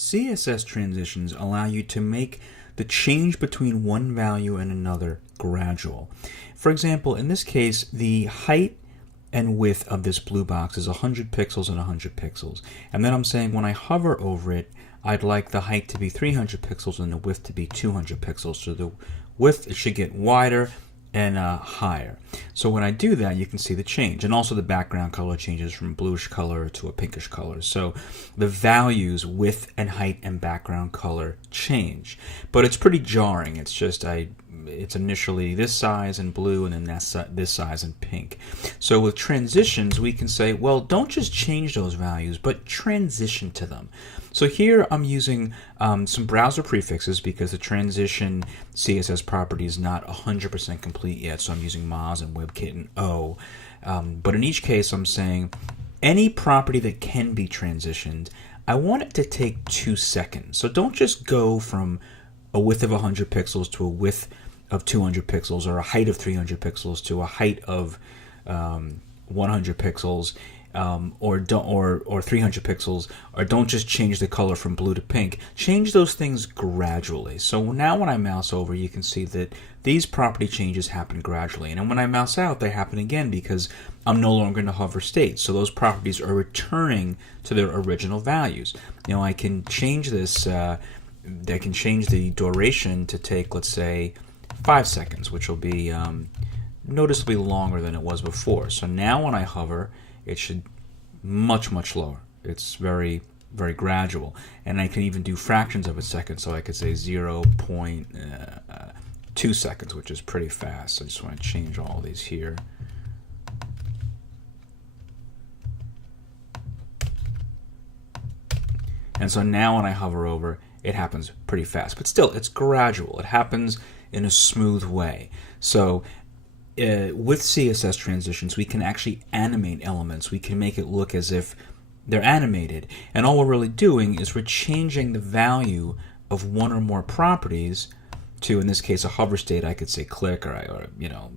CSS transitions allow you to make the change between one value and another gradual. For example, in this case, the height and width of this blue box is 100 pixels and 100 pixels. And then I'm saying when I hover over it, I'd like the height to be 300 pixels and the width to be 200 pixels. So the width, it should get wider and higher. So when I do that, you can see the change. And also the background color changes from bluish color to a pinkish color. So the values, width and height and background color change. But it's pretty jarring. It's just, it's initially this size in blue and then this size in pink. So with transitions, we can say, well, don't just change those values, but transition to them. So here I'm using some browser prefixes because the transition CSS property is not 100% complete yet, so I'm using Moz and WebKit and O. But in each case, I'm saying any property that can be transitioned, I want it to take 2 seconds. So don't just go from a width of 100 pixels to a width of 200 pixels, or a height of 300 pixels to a height of 100 pixels, or 300 pixels, or don't just change the color from blue to pink. Change those things gradually. So now when I mouse over, you can see that these property changes happen gradually. And then when I mouse out, they happen again because I'm no longer in the hover state. So those properties are returning to their original values. You know, I can change this, I can change the duration to take, let's say, 5 seconds, which will be noticeably longer than it was before. So now when I hover, it should much lower. It's very gradual, and I can even do fractions of a second. So I could say 0.2 seconds, which is pretty fast. So I just want to change all these here. And so now when I hover over, it happens pretty fast, but still it's gradual. It happens in a smooth way. So with CSS transitions, we can actually animate elements. We can make it look as if they're animated. And all we're really doing is we're changing the value of one or more properties to, in this case, a hover state. I could say click, or you know,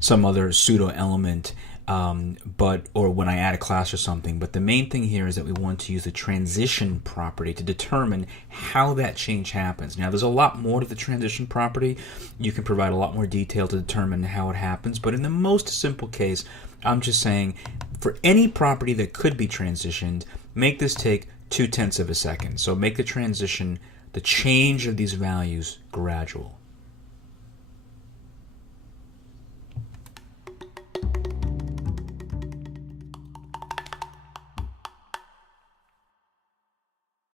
some other pseudo element, or when I add a class or something. But the main thing here is that we want to use the transition property to determine how that change happens. Now, there's a lot more to the transition property. You can provide a lot more detail to determine how it happens. But in the most simple case, I'm just saying for any property that could be transitioned, make this take 0.2 of a second. So make the transition, the change of these values, gradual.